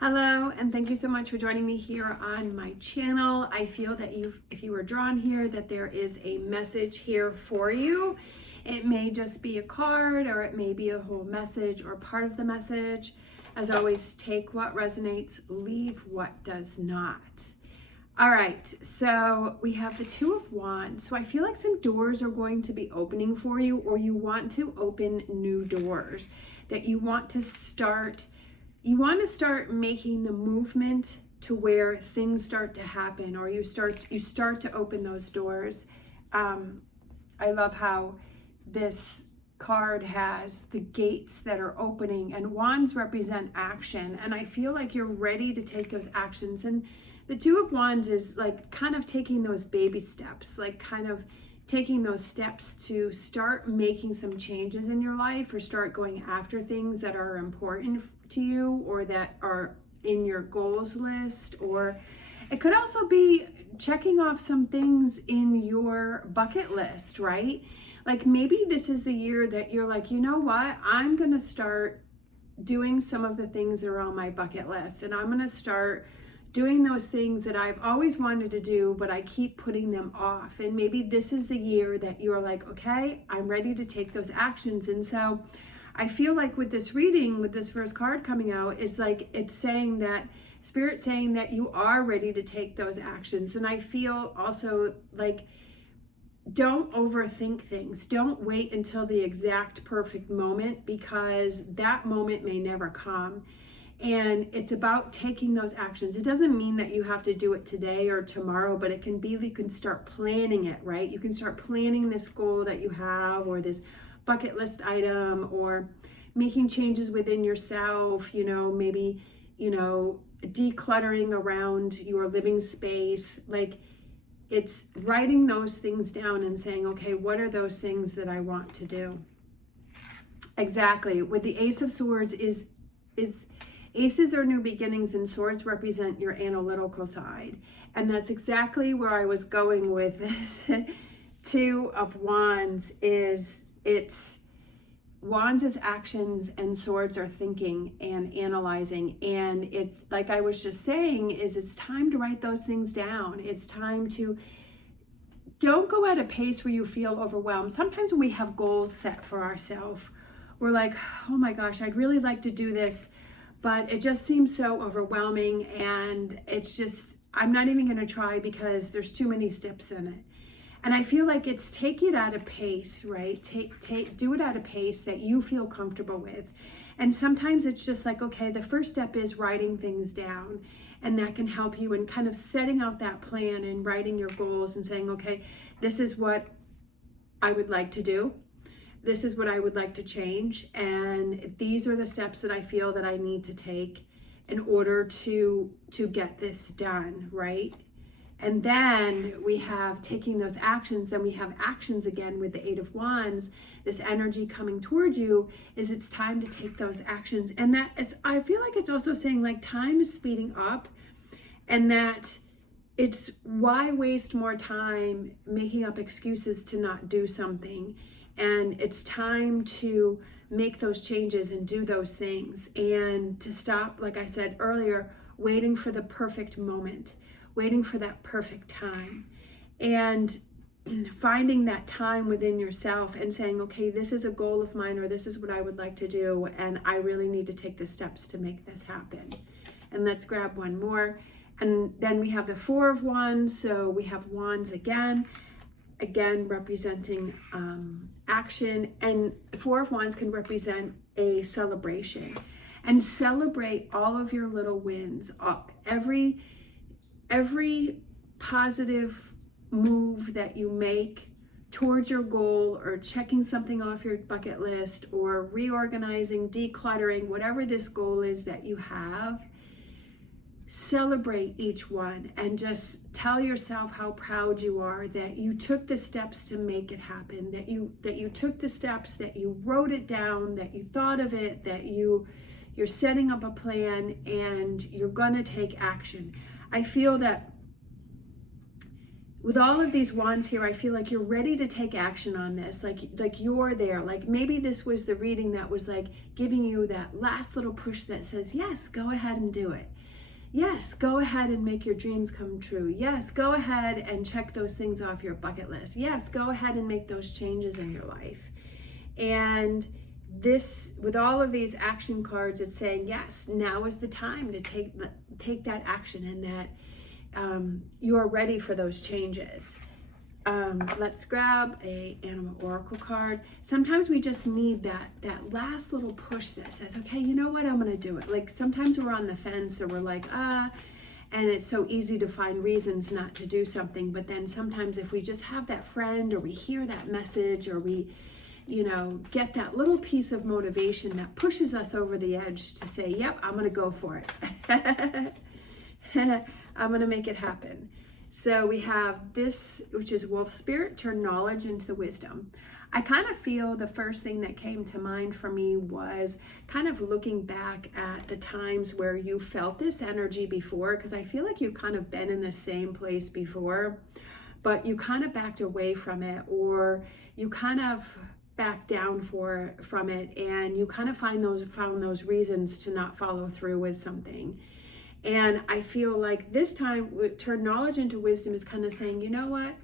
Hello, and thank you so much for joining me here on my channel. I feel that if you were drawn here, that there is a message here for you. It may just be a card, or it may be a whole message or part of the message. As always, take what resonates, leave what does not. All right, so we have the Two of Wands. So I feel like some doors are going to be opening for you, or you want to open new doors, that you want to start making the movement to where things start to happen, or you start to open those doors. I love how this card has the gates that are opening, and wands represent action, and I feel like you're ready to take those actions. And the Two of Wands is like kind of taking those baby steps, like kind of taking those steps to start making some changes in your life, or start going after things that are important to you, or that are in your goals list. Or it could also be checking off some things in your bucket list, right? Like maybe this is the year that you're like, you know what, I'm gonna start doing some of the things that are on my bucket list, and I'm gonna start doing those things that I've always wanted to do, but I keep putting them off. And maybe this is the year that you're like, okay, I'm ready to take those actions. And so I feel like with this reading, with this first card coming out, is like it's saying that Spirit saying that you are ready to take those actions. And I feel also like, don't overthink things. Don't wait until the exact perfect moment, because that moment may never come. And it's about taking those actions. It doesn't mean that you have to do it today or tomorrow, but it can be, you can start planning it, right? You can start planning this goal that you have, or this bucket list item, or making changes within yourself, maybe, decluttering around your living space. Like it's writing those things down and saying, okay, what are those things that I want to do? Exactly. With the Ace of Swords is Aces are new beginnings, and swords represent your analytical side. And that's exactly where I was going with this. Two of Wands Wands is actions, and swords are thinking and analyzing. And it's like I was just saying, it's time to write those things down. It's time to, don't go at a pace where you feel overwhelmed. Sometimes when we have goals set for ourselves, we're like, oh my gosh, I'd really like to do this, but it just seems so overwhelming, and it's just, I'm not even going to try because there's too many steps in it. And I feel like it's take it at a pace, right? Do it at a pace that you feel comfortable with. And sometimes it's just like, okay, the first step is writing things down, and that can help you in kind of setting out that plan and writing your goals and saying, okay, this is what I would like to do. This is what I would like to change, and these are the steps that I feel that I need to take in order to get this done, right? And then we have taking those actions. Then we have actions again with the Eight of Wands. This energy coming towards you is it's time to take those actions. And that I feel like it's also saying like time is speeding up, and that it's why waste more time making up excuses to not do something. And it's time to make those changes and do those things, and to stop, like I said earlier, waiting for the perfect moment, waiting for that perfect time, and finding that time within yourself and saying, okay, this is a goal of mine, or this is what I would like to do, and I really need to take the steps to make this happen. And let's grab one more. And then we have the Four of Wands. So we have Wands again representing action, and Four of Wands can represent a celebration. And celebrate all of your little wins, every positive move that you make towards your goal, or checking something off your bucket list, or reorganizing, decluttering, whatever this goal is that you have. Celebrate each one, and just tell yourself how proud you are that you took the steps to make it happen, that you took the steps, that you wrote it down, that you thought of it, that you're setting up a plan, and you're gonna take action. I feel that with all of these wands here, I feel like you're ready to take action on this. Like you're there. Like maybe this was the reading that was like giving you that last little push that says, yes, go ahead and do it. Yes, go ahead and make your dreams come true. Yes, go ahead and check those things off your bucket list. Yes, go ahead and make those changes in your life. And this, with all of these action cards, it's saying, yes, now is the time to take that action, and that you are ready for those changes. Let's grab a animal oracle card. Sometimes we just need that last little push that says, okay, you know what, I'm gonna do it. Like sometimes we're on the fence, or we're like, and it's so easy to find reasons not to do something. But then sometimes if we just have that friend, or we hear that message, or we, get that little piece of motivation that pushes us over the edge to say, yep, I'm gonna go for it. I'm gonna make it happen. So we have this, which is wolf spirit, turn knowledge into wisdom. I kind of feel the first thing that came to mind for me was kind of looking back at the times where you felt this energy before, because I feel like you've kind of been in the same place before, but you kind of backed away from it, or you kind of backed down from it, and you kind of found those reasons to not follow through with something. And I feel like this time, turn knowledge into wisdom is kind of saying, you know what?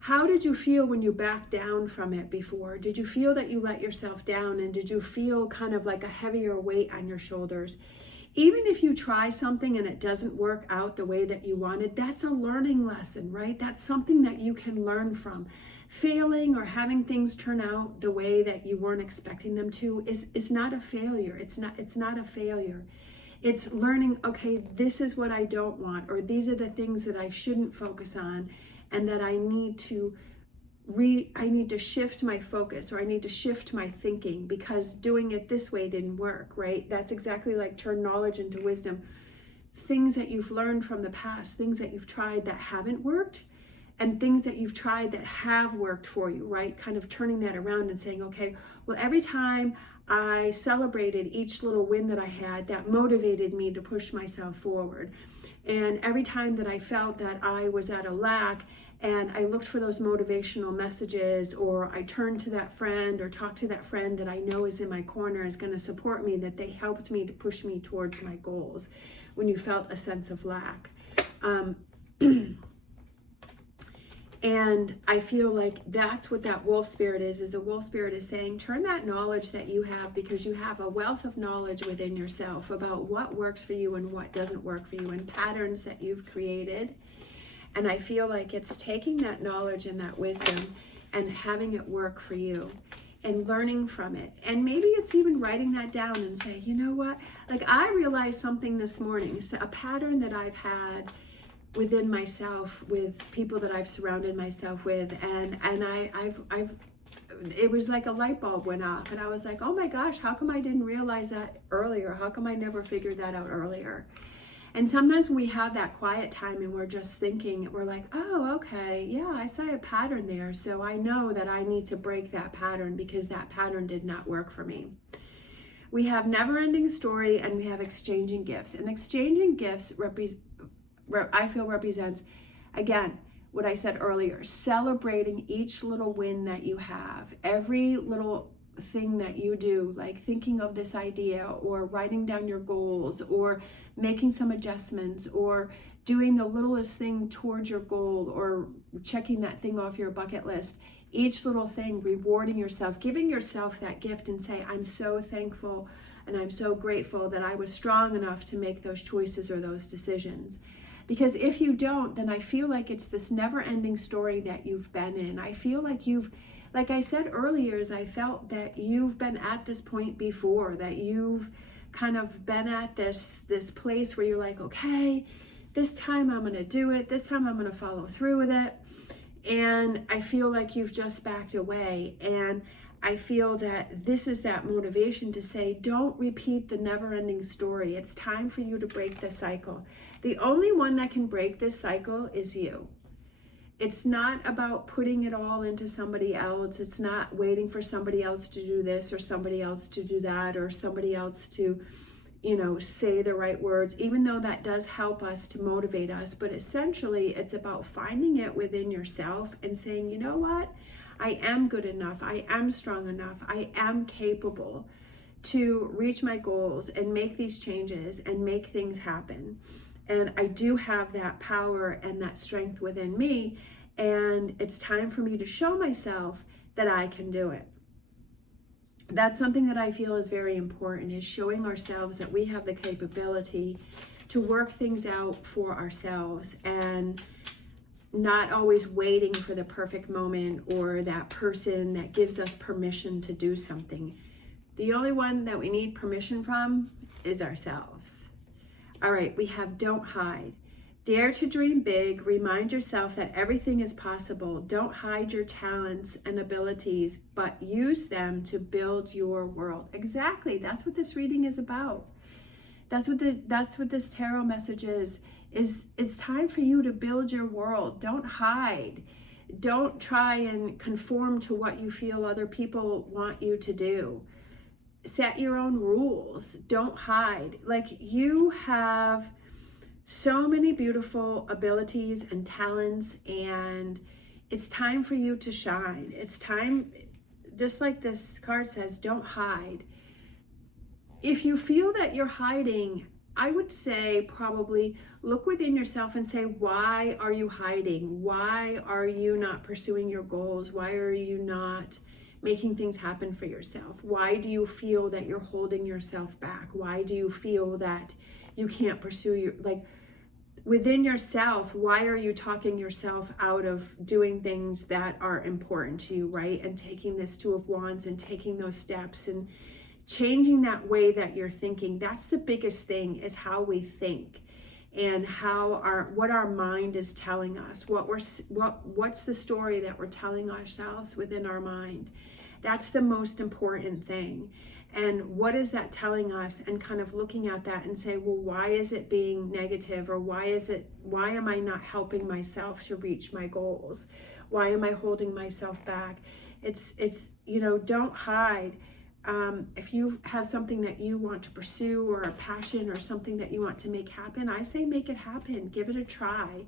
How did you feel when you backed down from it before? Did you feel that you let yourself down? And did you feel kind of like a heavier weight on your shoulders? Even if you try something and it doesn't work out the way that you wanted, that's a learning lesson, right? That's something that you can learn from. Failing or having things turn out the way that you weren't expecting them to is not a failure. It's not a failure. It's learning, okay, this is what I don't want, or these are the things that I shouldn't focus on, and that I need to shift my focus, or I need to shift my thinking, because doing it this way didn't work, right? That's exactly like turn knowledge into wisdom. Things that you've learned from the past, things that you've tried that haven't worked, and things that you've tried that have worked for you, right? Kind of turning that around and saying, okay, well, every time I celebrated each little win that I had, that motivated me to push myself forward. And every time that I felt that I was at a lack, and I looked for those motivational messages, or I turned to that friend or talked to that friend that I know is in my corner, is going to support me, that they helped me to push me towards my goals when you felt a sense of lack. And I feel like that's what that wolf spirit is the wolf spirit is saying, turn that knowledge that you have, because you have a wealth of knowledge within yourself about what works for you and what doesn't work for you, and patterns that you've created. And I feel like it's taking that knowledge and that wisdom and having it work for you and learning from it. And maybe it's even writing that down and say, you know what? Like I realized something this morning, so a pattern that I've had within myself, with people that I've surrounded myself with, and I've it was like a light bulb went off, and I was like, oh my gosh, how come I didn't realize that earlier? How come I never figured that out earlier? And sometimes when we have that quiet time and we're just thinking, we're like, oh, okay, yeah, I saw a pattern there, so I know that I need to break that pattern, because that pattern did not work for me. We have never-ending story, and we have exchanging gifts. And exchanging gifts I feel represents, again, what I said earlier, celebrating each little win that you have, every little thing that you do, like thinking of this idea, or writing down your goals, or making some adjustments, or doing the littlest thing towards your goal, or checking that thing off your bucket list. Each little thing, rewarding yourself, giving yourself that gift, and say, I'm so thankful and I'm so grateful that I was strong enough to make those choices or those decisions. Because if you don't, then I feel like it's this never-ending story that you've been in. I feel like like I said earlier, I felt that you've been at this point before, that you've kind of been at this place where you're like, okay, this time I'm going to do it. This time I'm going to follow through with it. And I feel like you've just backed away. And I feel that this is that motivation to say, don't repeat the never-ending story. It's time for you to break the cycle. The only one that can break this cycle is you. It's not about putting it all into somebody else. It's not waiting for somebody else to do this or somebody else to do that or somebody else to, say the right words, even though that does help us to motivate us. But essentially, it's about finding it within yourself and saying, you know what? I am good enough. I am strong enough. I am capable to reach my goals and make these changes and make things happen. And I do have that power and that strength within me. And it's time for me to show myself that I can do it. That's something that I feel is very important, is showing ourselves that we have the capability to work things out for ourselves and not always waiting for the perfect moment or that person that gives us permission to do something. The only one that we need permission from is ourselves. All right, we have don't hide. Dare to dream big. Remind yourself that everything is possible. Don't hide your talents and abilities, but use them to build your world. Exactly. That's what this reading is about. That's what this tarot message is it's time for you to build your world. Don't hide. Don't try and conform to what you feel other people want you to do. Set your own rules. Don't hide. Like, you have so many beautiful abilities and talents, and it's time for you to shine. It's time, just like this card says, don't hide. If you feel that you're hiding, I would say probably look within yourself and say, why are you hiding? Why are you not pursuing your goals? Why are you not making things happen for yourself? Why do you feel that you're holding yourself back? Why do you feel that you can't pursue your, within yourself, why are you talking yourself out of doing things that are important to you, right? And taking this Two of Wands and taking those steps and changing that way that you're thinking. That's the biggest thing, is how we think and what our mind is telling us, what's the story that we're telling ourselves within our mind. That's the most important thing. And what is that telling us? And kind of looking at that and say, well, why is it being negative? Or why am I not helping myself to reach my goals? Why am I holding myself back? It's don't hide. If you have something that you want to pursue, or a passion, or something that you want to make happen, I say make it happen. Give it a try.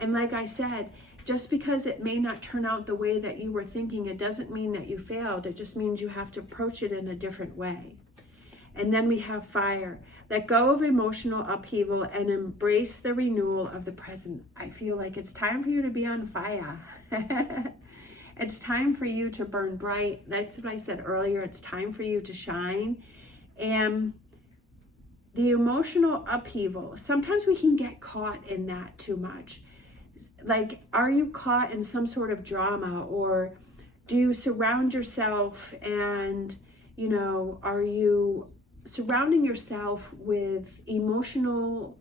And like I said, just because it may not turn out the way that you were thinking, it doesn't mean that you failed. It just means you have to approach it in a different way. And then we have fire. Let go of emotional upheaval and embrace the renewal of the present. I feel like it's time for you to be on fire. It's time for you to burn bright. That's what I said earlier. It's time for you to shine. And the emotional upheaval, sometimes we can get caught in that too much. Like, are you caught in some sort of drama, or do you surround yourself and, are you surrounding yourself with emotional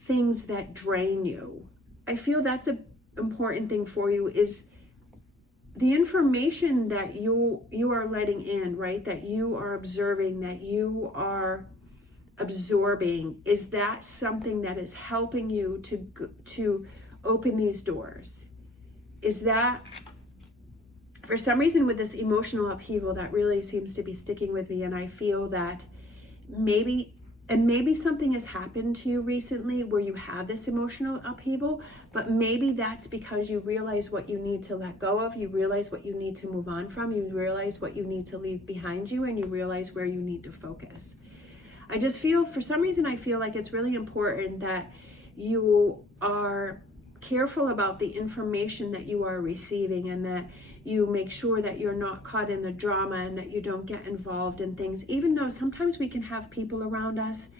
things that drain you? I feel that's an important thing for you, is the information that you are letting in, right? That you are observing, that you are absorbing. Is that something that is helping you to open these doors? Is that, for some reason with this emotional upheaval, that really seems to be sticking with me, and I feel that maybe something has happened to you recently where you have this emotional upheaval, but maybe that's because you realize what you need to let go of, you realize what you need to move on from, you realize what you need to leave behind you, and you realize where you need to focus. I just feel, for some reason, I feel like it's really important that you are careful about the information that you are receiving, and that you make sure that you're not caught in the drama, and that you don't get involved in things, even though sometimes we can have people around us.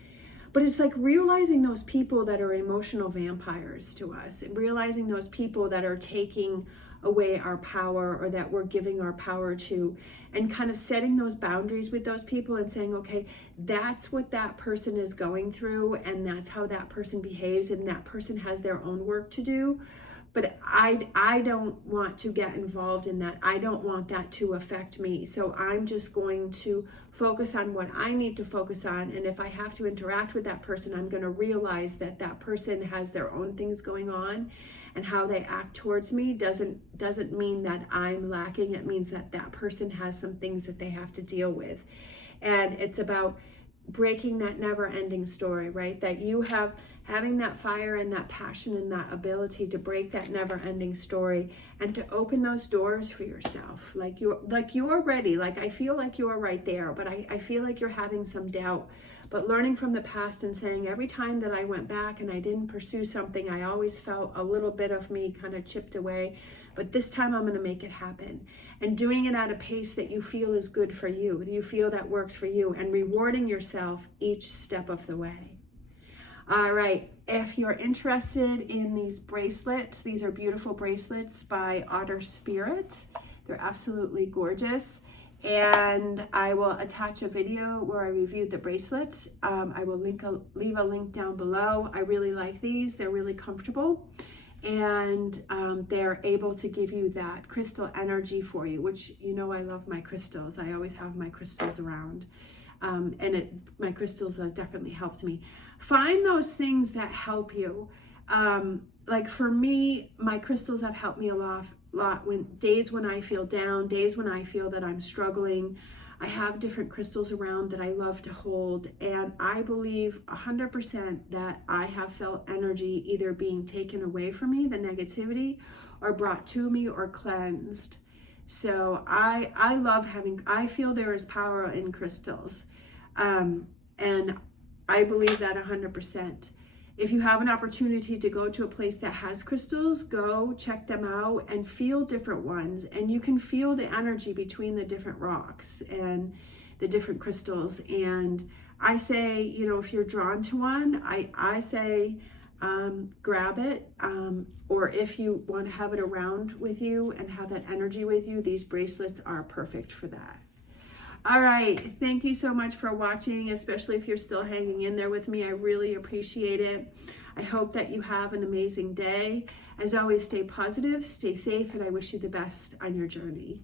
But it's like realizing those people that are emotional vampires to us, and realizing those people that are taking away our power, or that we're giving our power to, and kind of setting those boundaries with those people and saying, okay, that's what that person is going through, and that's how that person behaves, and that person has their own work to do. but I don't want to get involved in that. I don't want that to affect me. So I'm just going to focus on what I need to focus on. And if I have to interact with that person, I'm going to realize that that person has their own things going on, and how they act towards me doesn't mean that I'm lacking. It means that that person has some things that they have to deal with. And it's about breaking that never-ending story, right? That you having that fire and that passion and that ability to break that never-ending story and to open those doors for yourself. Like you're ready. Like I feel like you're right there, but I feel like you're having some doubt. But learning from the past and saying, every time that I went back and I didn't pursue something, I always felt a little bit of me kind of chipped away. But this time I'm going to make it happen. And doing it at a pace that you feel is good for you, you feel that works for you, and rewarding yourself each step of the way. All right, if you're interested in these bracelets, these are beautiful bracelets by Otter Spirits. They're absolutely gorgeous. And I will attach a video where I reviewed the bracelets. I will leave a link down below. I really like these. They're really comfortable. And they're able to give you that crystal energy for you, which, you know, I love my crystals. I always have my crystals around. My crystals have definitely helped me. Find those things that help you. Like for me, my crystals have helped me a lot when days when I feel down, days when I feel that I'm struggling. I have different crystals around that I love to hold, and I believe 100% that I have felt energy either being taken away from me, the negativity, or brought to me or cleansed. So I feel there is power in crystals, and I believe that 100%. If you have an opportunity to go to a place that has crystals, go check them out and feel different ones. And you can feel the energy between the different rocks and the different crystals. And I say, you know, if you're drawn to one, I say grab it. Or if you want to have it around with you and have that energy with you, these bracelets are perfect for that. All right, thank you so much for watching, especially if you're still hanging in there with me. I really appreciate it. I hope that you have an amazing day. As always, stay positive, stay safe, and I wish you the best on your journey.